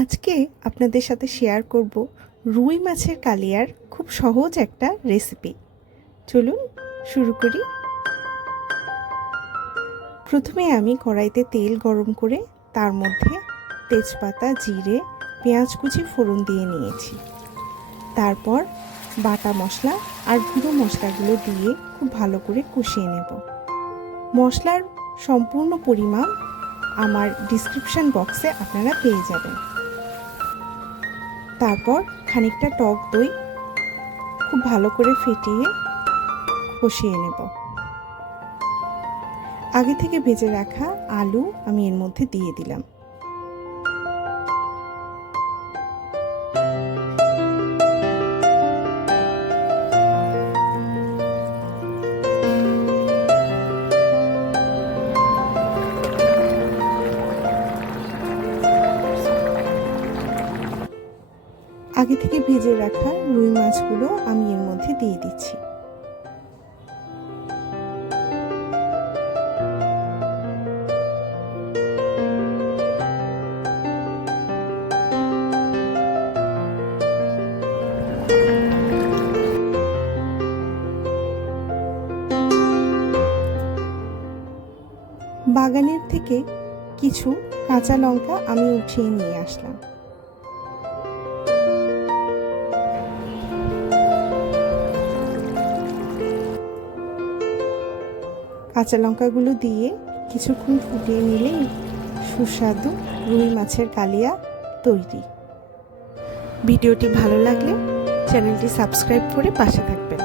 আজকে আপনাদের সাথে শেয়ার করব রুই মাছের কালিয়ার খুব সহজ একটা রেসিপি। চলুন শুরু করি। প্রথমে আমি কড়াইতে তেল গরম করে তার মধ্যে তেজপাতা, জিরে, পেঁয়াজ কুচি ফোড়ন দিয়ে নিয়েছি। তারপর বাটা মশলা আর গুঁড়ো মশলাগুলো দিয়ে খুব ভালো করে কষিয়ে নেব। মশলার সম্পূর্ণ পরিমাণ আমার ডিসক্রিপশন বক্সে আপনারা পেয়ে যাবেন। তারপর খানিকটা টক দই খুব ভালো করে ফেটিয়ে কষিয়ে নেব। আগে থেকে ভেজে রাখা আলু আমি এর মধ্যে দিয়ে দিলাম। আগে থেকে ভেজে রাখা রুই মাছগুলো আমি এর মধ্যে দিয়ে দিচ্ছি। বাগানের থেকে কিছু কাঁচা লঙ্কা আমি উঠিয়ে নিয়ে আসলাম। কাঁচা লঙ্কাগুলো দিয়ে কিছুক্ষণ ফুটিয়ে নিলেই সুস্বাদু রুই মাছের কালিয়া তৈরি। ভিডিওটি ভালো লাগলে চ্যানেলটি সাবস্ক্রাইব করে পাশে থাকবেন।